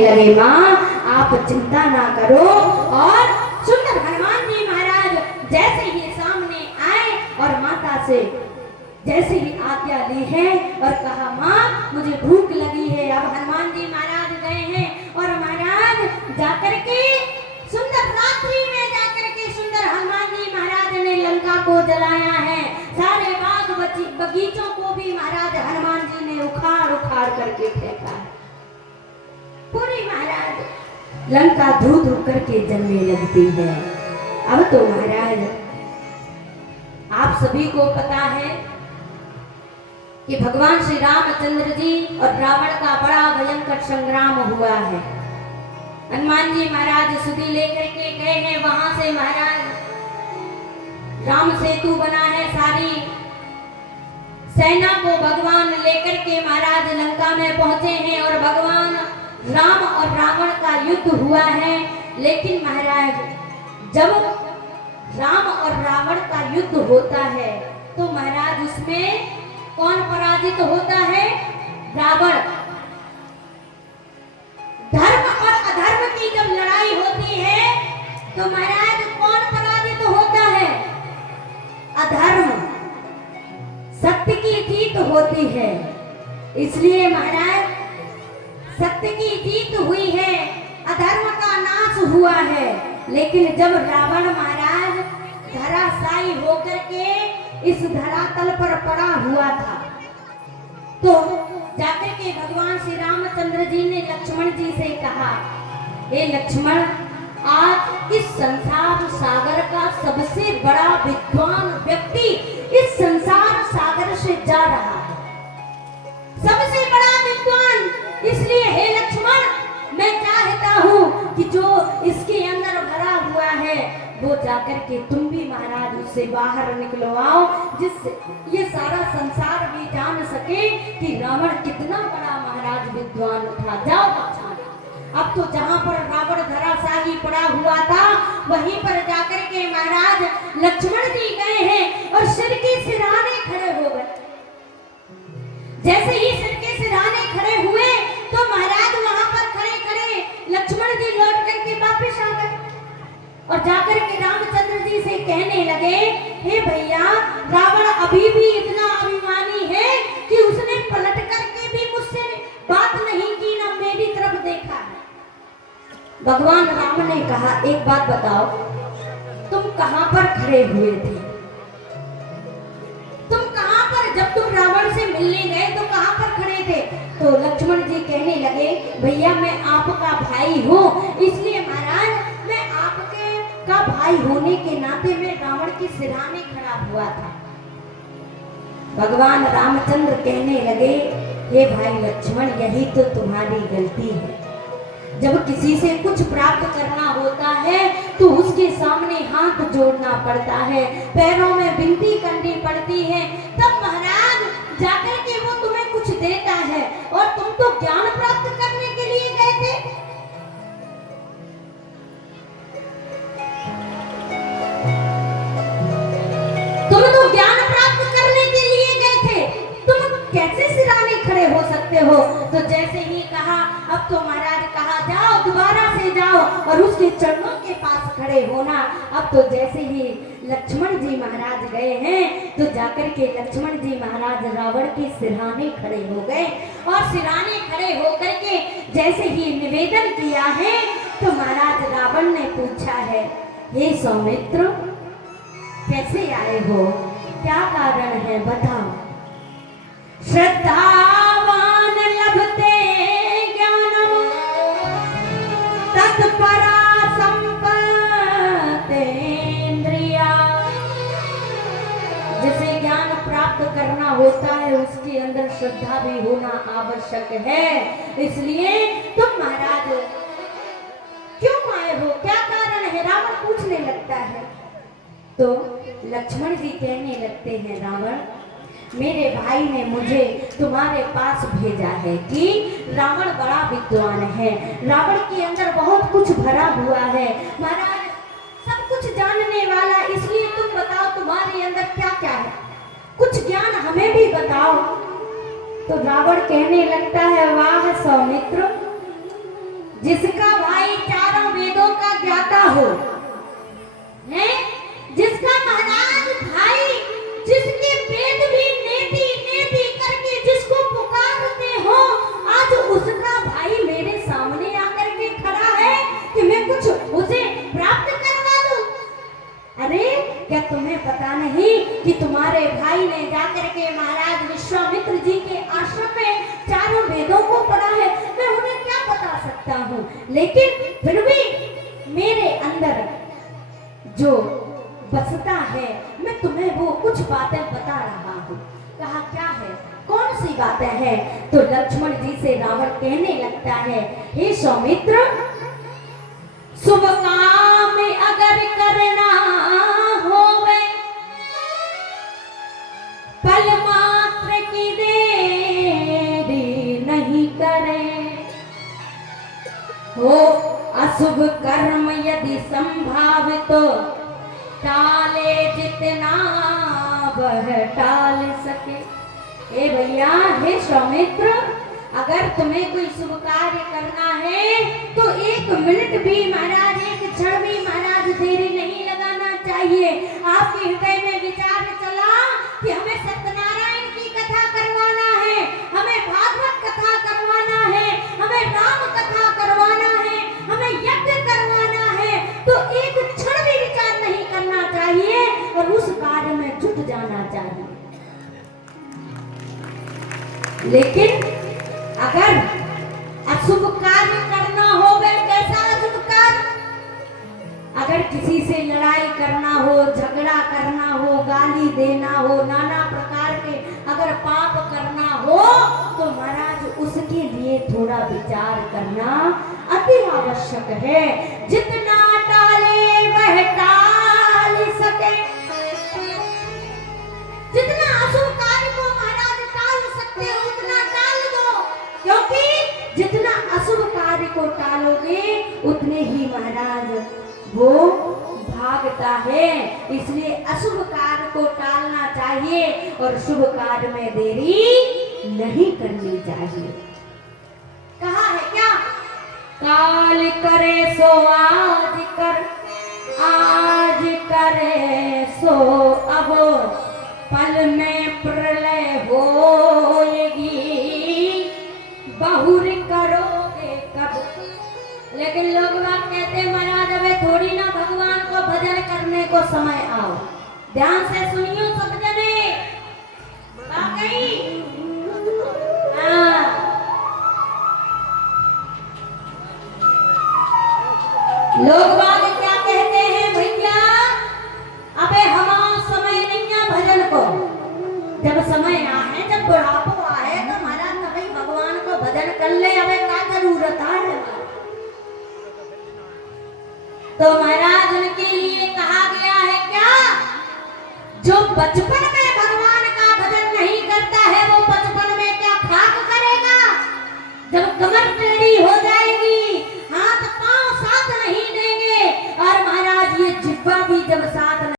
लगे माँ आप चिंता ना करो। और सुंदर हनुमान जी महाराज जैसे ही सामने आए और माता से जैसे ही आज्ञा ली है और कहा माँ मुझे भूख लगी है। अब हनुमान जी महाराज गए हैं और महाराज जाकर के सुंदर रात्रि में जाकर के सुंदर हनुमान जी महाराज ने लंका को जलाया है। सारे बाग बगीचों को भी महाराज हनुमान जी ने उखाड़ उखाड़ करके फेंका है। पूरी महाराज लंका धू धू करके जलने लगती है। अब तो महाराज आप सभी को पता है कि भगवान श्री रामचंद्र जी और रावण का बड़ा भयंकर संग्राम हुआ है। हनुमान जी महाराज सुधी लेकर के गए हैं। वहां से महाराज राम सेतु बना है। सारी सेना को भगवान लेकर के महाराज लंका में पहुंचे हैं और भगवान राम और रावण का युद्ध हुआ है। लेकिन महाराज जब राम और रावण का युद्ध होता है तो महाराज उसमें कौन पराजित होता है? रावण। धर्म और अधर्म की जब लड़ाई होती है तो महाराज कौन पराजित होता है? अधर्म। सत्य की जीत होती है। इसलिए महाराज सत्य की जीत हुई है, अधर्म का नाश हुआ है। लेकिन जब रावण महाराज धराशायी होकर के इस धरातल पर पड़ा हुआ था तो जाकर के भगवान श्री रामचंद्र जी ने लक्ष्मण जी से कहा, हे लक्ष्मण आज इस संसार सागर का सबसे बड़ा विद्वान व्यक्ति इस संसार सागर से जा रहा है, सबसे बड़ा विद्वान। इसलिए हे लक्ष्मण मैं चाहता हूँ कि जो इसके अंदर भरा हुआ है वो जाकर के तुम भी महाराज उससे बाहर निकलवाओ, जिससे ये सारा संसार भी जान सके कि रावण कितना बड़ा महाराज विद्वान था। जाओ पहचान। अब तो जहाँ पर रावण धराशायी पड़ा हुआ था वहीं पर जाकर के महाराज लक्ष्मण जी गए हैं और सिर के सिरहाने खड़े हो गए। जैसे ही सिर के सिरहाने खड़े हुए तो महाराज वहां पर खड़े खड़े लक्ष्मण जी लौट करके वापस आ गए और जाकर के रामचंद्र जी से कहने लगे, हे भैया रावण अभी भी इतना अभिमानी है कि उसने पलट करके भी मुझसे बात नहीं की, ना मेरी तरफ देखा है। भगवान राम ने कहा, एक बात बताओ तुम कहां पर खड़े हुए थे? तुम कहां पर, जब तुम रावण से मिलने गए तो कहां पर खड़े थे? तो लक्ष्मण जी कहने लगे, भैया मैं आपका भाई हूँ, इसलिए महाराज मैं आपके का भाई होने के नाते मैं रावण के सिरहाने खड़ा हुआ था। भगवान रामचंद्र कहने लगे, हे भाई लक्ष्मण यही तो तुम्हारी गलती है। जब किसी से कुछ प्राप्त करना होता है तो उसके सामने हाथ जोड़ना पड़ता है, पैरों में विनती करनी पड़ती है, तब महाराज जाकर के वो तुम्हें कुछ देता है। और तुम तो ज्ञान प्राप्त करने के लिए गए थे। तुम तो ज्ञान प्राप्त करने के लिए गए थे, तुम कैसे सिराने खड़े हो सकते हो? तो जैसे ही कहा, अब तो महाराज कहा जाओ दोबारा से जाओ और उसके चरणों के पास खड़े होना। अब तो जैसे ही लक्ष्मण जी महाराज गए हैं तो जाकर के लक्ष्मण जी महाराज रावण के सिरहाने खड़े हो गए और सिरहाने खड़े होकर के जैसे ही निवेदन किया है तो महाराज रावण ने पूछा है, हे सौमित्र कैसे आए हो, क्या कारण है बताओ। श्रद्धावान लभते ज्ञानम तत्परा संपत्तेन्द्रिया। जिसे ज्ञान प्राप्त करना होता है उसके अंदर श्रद्धा भी होना आवश्यक है। इसलिए तुम महाराज क्यों आए हो, क्या कारण है? रावण पूछने लगता है। तो लक्ष्मण जी कहने लगते हैं, रावण मेरे भाई ने मुझे तुम्हारे पास भेजा है कि रावण बड़ा विद्वान है, रावण के अंदर बहुत कुछ भरा हुआ है, महाराज सब कुछ जानने वाला, इसलिए तुम बताओ तुम्हारे अंदर क्या क्या है, कुछ ज्ञान हमें भी बताओ। तो रावण कहने लगता है, वाह सौमित्र जिसका भाई चारों वेदों का ज्ञाता हो, है जिसका महाराज भाई, जिसके वेद भी नेति नेति करके जिसको पुकारते हो, आज उसका भाई मेरे सामने आकर के खड़ा है कि मैं कुछ उसे प्राप्त करवा दूं। अरे क्या तुम्हें पता नहीं कि तुम्हारे भाई ने जाकर के महाराज विश्वामित्र जी के आश्रम में चारों वेदों को पढ़ा है। मैं उन्हें क्या बता सकता हूँ, लेकिन फिर भी मेरे अंदर जो बसता है मैं तुम्हें वो कुछ बातें बता रहा हूँ। कहा क्या है, कौन सी बातें हैं? तो लक्ष्मण जी से रावण कहने लगता है, हे सौमित्र, शुभ काम अगर करना होवे, पल मात्र की देरी नहीं करे, हो अशुभ कर्म यदि संभावित तो टाले जितना वह टाल सके। ए भैया, हे सौमित्र, अगर तुम्हें कोई शुभ कार्य करना है तो एक मिनट भी महाराज, एक क्षण भी महाराज देरी नहीं लगाना चाहिए। आपके हृदय में विचार चला कि हमें सत्यनारायण की कथा करवाना है, हमें भागवत कथा करवाना है, हमें राम कथा करवाना है, हमें यज्ञ करवाना है, तो एक क्षण भी विचार नहीं करना चाहिए और उस कार्य में जुट जाना चाहिए। लेकिन अगर अशुभ कार्य करना हो, वह कैसा अशुभ कार्य? अगर किसी से लड़ाई करना हो, झगड़ा करना हो, गाली देना हो, नाना प्रकार के अगर पाप करना हो, तो महाराज उसके लिए थोड़ा विचार करना अति आवश्यक है। जितना टाले वह टाल सके, जितना अशुभ कार्य को महाराज टाल सकते हो उतना टाल दो, क्योंकि जितना अशुभ कार्य को टालोगे उतने ही महाराज वो भागता है। इसलिए अशुभ कार्य को टालना चाहिए और शुभ कार्य में देरी नहीं करनी चाहिए। कहा है क्या, काल करे सो आज कर, आज करे सो अब, पल में प्रलय होएगी, बहुर करोगे कब। लेकिन लोग बात कहते हैं महाराज अबे थोड़ी ना भगवान को भजन करने को समय आओ। ध्यान से सुनियो सब जने, वाकई लोग बात क्या कहते हैं भैया, अबे हमारा समय नहीं है भजन को। जब समय आए, जब बुढ़ापो आए तो महाराज तभी भगवान को भजन कर ले, अबे क्या जरूरत है। तो महाराज उनके लिए कहा गया है क्या, जो बचपन में